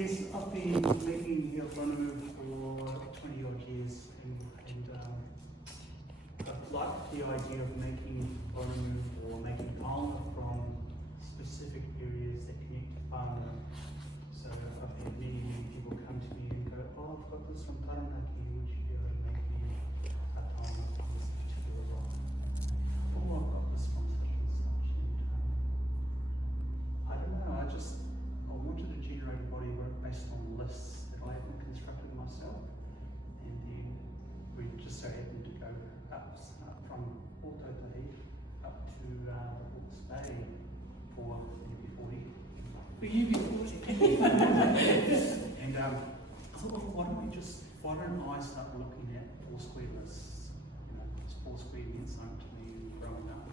Yes, I've been making here Bono for 20 odd years, and I've liked the idea of making Bono or making Palma from specific areas that connect to Palma. So I've had many people come to me and go, oh, I've got this from Taranaki, would you be able to make me a Palma from this particular rock? Oh, I've got this from such and such. And I don't know, I wanted to generate a bodywork based on lists that I hadn't constructed myself. And then we just so happened to go up from Otautahi up to Hawke's Bay for UB40. For UB40. And I thought, well, why don't I start looking at four square lists? You know, because four square meant something to me growing up.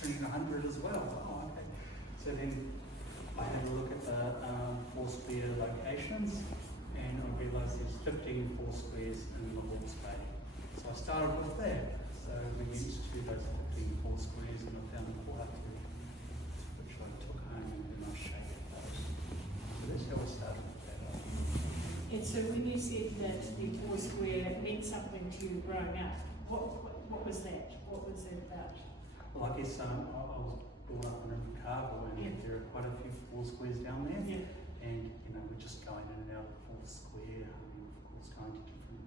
Turning 100 as well. Oh, okay. So then I had a look at the four square locations, and I realised there's 15 four squares in the Hawke's Bay. So I started with that. So we used to those 15 four squares, and I found four up there, which I took home and then I shaped those. So that's how I started with that. And so when you said that the four square meant something to you growing up, what was that? What was it about? Well, I guess I was brought up in Invercargill, and there are quite a few four squares down there. Yeah. And you know, we're just going in and out of the fourth square. I mean, of course, going to different,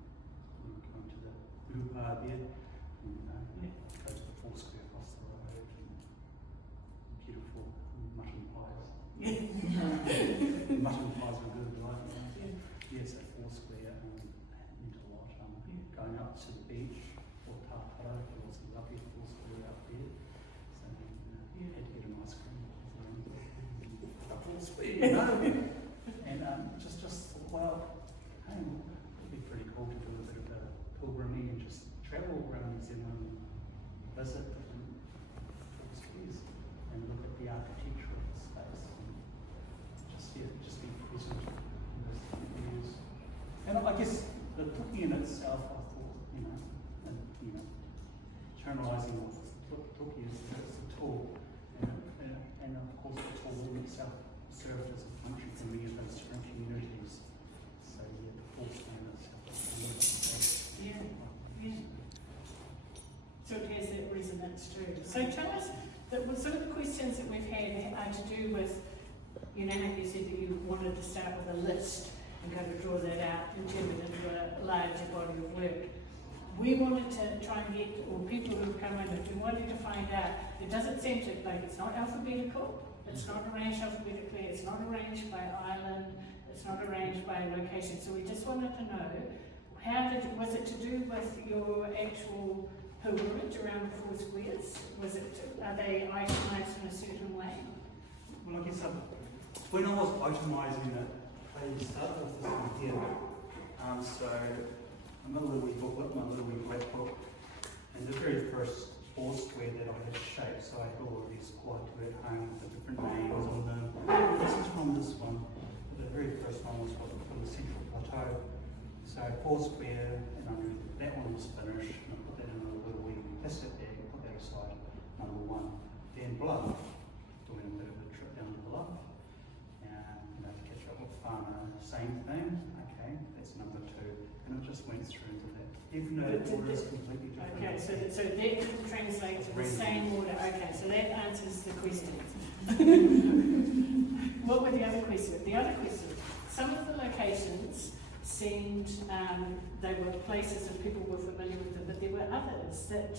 going to the Urupa there, and go to the fourth square across the road, and beautiful mutton pies. Yeah. Mutton pies are good, right? Yeah, so four square meant a lot. Going up to the beach or Tāpara, there was a lovely four square up there. So had to get an ice cream. A full speed, you know. And just thought, well, hey, it'd be pretty cool to do a bit of a pilgrimage and just travel around New Zealand and visit different full squares and look at the architecture of the space and just be present in those views. And I guess the toki in itself, I thought, generalising what the toki is, it's a tool. And of course, the tool in itself served as a function for many of those different communities. So yeah, the full span itself. Yeah. So it has that resonance too. So tell us, some of the questions that we've had are to do with, you know, how you said that you wanted to start with a list and kind of draw that out and turn it into a larger body of work. We wanted to try and get, or people who come in, if we wanted to find out, it doesn't seem to, like, it's not alphabetical, it's not arranged alphabetically, it's not arranged by island, it's not arranged by location. So we just wanted to know, was it to do with your actual pilgrimage around the four squares? Are they itemised in a certain way? Well, I guess when I was itemising it, I started with this one here. So I'm a little wee booklet, my little wee black book, and the very first four square that I had shaped, so I had all of these quite at home with the different names on them. This is from this one. The very first one was from the Central Plateau. So four square, and I knew that one was finished, and I put that in a little wee plastic bag and put that aside, number one. Then Bluff, doing a bit of a trip down to Bluff, to catch up with Whānau, same thing, okay, that's number two. And I just went through into that, even though the order is completely different. Okay, so that didn't translate to the same order. Okay, so that answers the question. What were the other questions? The other question, some of the locations seemed, they were places that people were familiar with them, but there were others that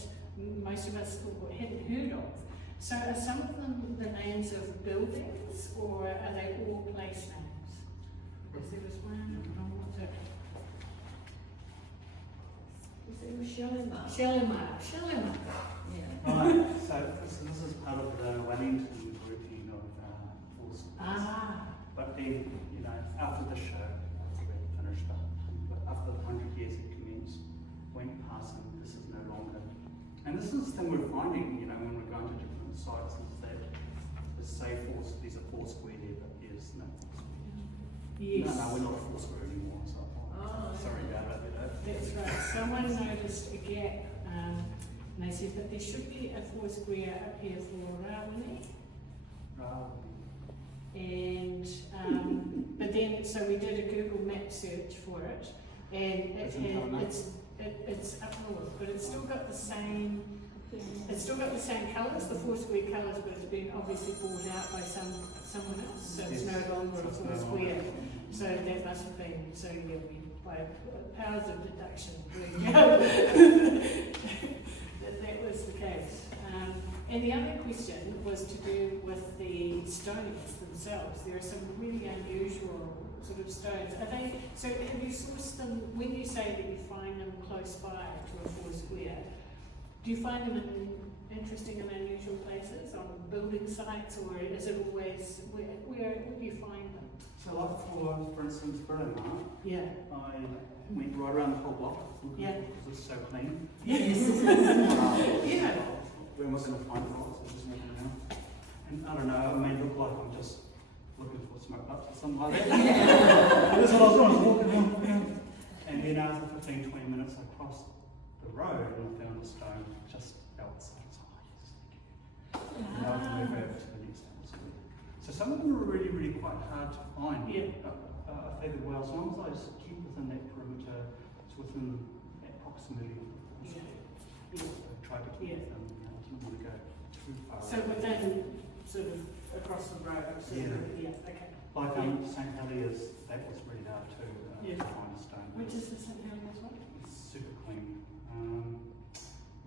most of us hadn't heard of. So are some of them the names of buildings, or are they all place names? Because there was one, Shalimar. Yeah. Right, so this is part of the Wellington grouping of forces. But then, after the show, we finished up, but after the 100 years it commenced, went past and this is no longer. And this is the thing we're finding, when we're going to different sites, is that there's a four square there, but there's no four square. Yes. No, we're not four square anymore, so sorry about it. That's right. Someone noticed a gap, and they said that there should be a four square up here for Rawene. and but then so we did a Google Map search for it, and it's up north, but it's still got the same. It's still got the same colours, the Foursquare colours, but it's been obviously bought out by someone else, so it's no longer a Foursquare. So that must have been, so yeah, by powers of deduction, there you go. that was the case. And the other question was to do with the stones themselves. There are some really unusual sort of stones. Are they, so have you sourced them, when you say that you find them close by to a Foursquare, do you find them in interesting and unusual places, on building sites, or is it always, where do you find them? So like for instance, Burma, Yeah. I went right around the whole block looking Yeah. because it's so clean. Yes. Yeah. Where am I going to find rocks? I just never know. And I don't know, it may look like I'm just looking for smoke ups or something like that. That's what I was doing, I was walking around. And then after 15, 20 minutes, I crossed the road and I found a stone just outside. So I just now I have to move over to the next house. So some of them are really, really quite hard to find. Yeah. I figured, well, as long as I just keep within that perimeter, it's within that proximity of the force. Yeah. So I try to keep them, didn't want to go too far. So within, sort of, across the road? So Yeah. Okay. Like St. Heliers, that was really hard to find a stone. Which is the St. Heliers one? It's super clean.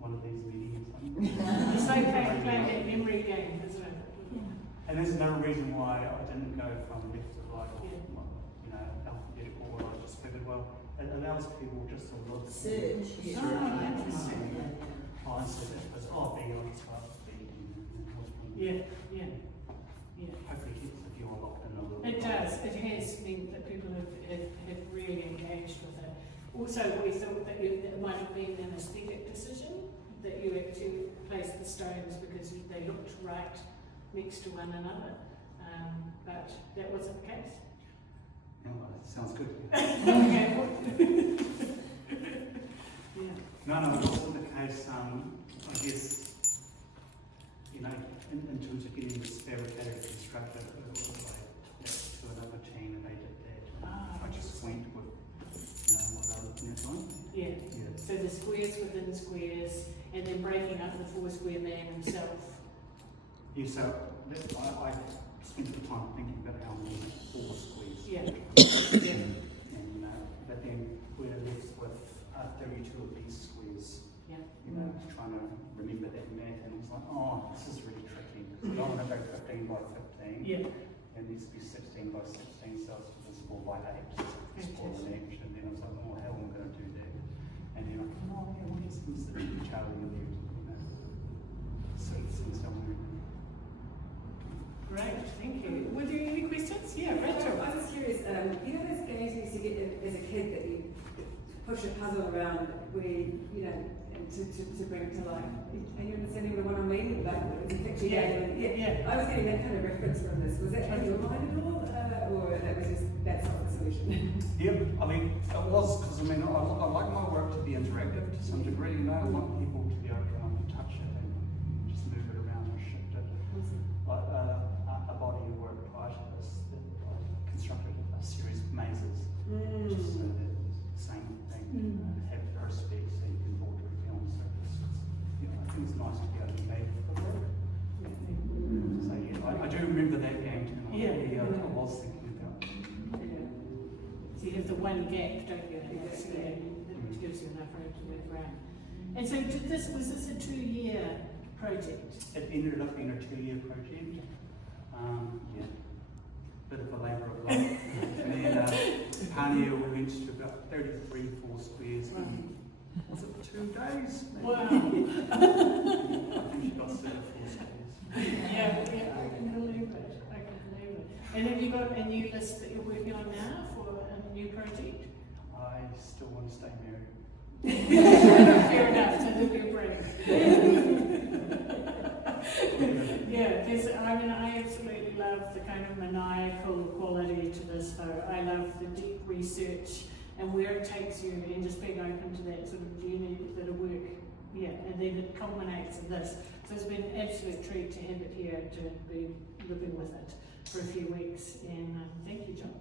One of these meetings. It's okay to play that memory game, isn't it? And there's another reason why I didn't go from left to right, or, Yeah. alphabetical, or I just figured, well, it allows people just to look. Search. Yeah. Oh, interesting. Oh, and so that was, B, I can start with B. Yeah. Hopefully keeps the viewer locked in a little bit. It does. It has meant that people have really engaged with it. Also, we thought that it might have been an aesthetic decision that you actually placed the stones because they looked right next to one another, but that wasn't the case. No, that sounds good. Okay. Yeah. No, it wasn't the case. I guess, in terms of getting this fabricated constructed, I took that to another team and they did that. I just went with, what they were looking at on. Yeah. Yeah. So the squares within squares, and then breaking up the Foursquare man himself. Yeah, so I spent the time thinking about how many four squares. Yeah. And, but then we're left with 32 of these squares. Yeah. Trying to remember that math, and it was like, oh, this is really tricky. Because I don't want to go 15 by 15. Yeah. It needs to be 16 by 16, so it's divisible by 8. It's 4 an inch, and then I was like, oh, how am I going to do that? And then I thought, oh, yeah, well, here's the Charlie in there, seats and so on. Great, thank you. Were there any questions? Yeah, Rachel. I was curious, you know those games you used to get as a kid that you push a puzzle around where, to bring it to life? Are you understanding the one I mean? Like, it's a picture game. Yeah. I was getting that kind of reference from this. Was that in your mind at all? Or that was just, that's not the solution? Yep, I mean, it was, because I like my work to be interactive to some degree, I want people to be able to come and touch it and just move it around and shift it. Like a body of work prior to this, I constructed a series of mazes, just so that it's the same thing, have perspex so you can board your film. So I think it's nice to be able to be made for work. So yeah, I do remember that game, and I was thinking about it. So you have the one gap, don't you? And that's that gives you enough room to move around. And so was this a 2-year project? It ended up being a 2-year project. Bit of a labour of love. And then Pania we went to about 33 Foursquares in, was it 2 days? Maybe? Wow. I think she got 7 Foursquares. Yeah, I can believe it. And have you got a new list that you're working on now for a new project? I still want to stay married. Fair enough, so live your brain. Yeah, because I absolutely love the kind of maniacal quality to this though. I love the deep research and where it takes you and just being open to that sort of journey bit of work. Yeah, and then it culminates in this. So it's been an absolute treat to have it here to be living with it. for a few weeks, and thank you, John.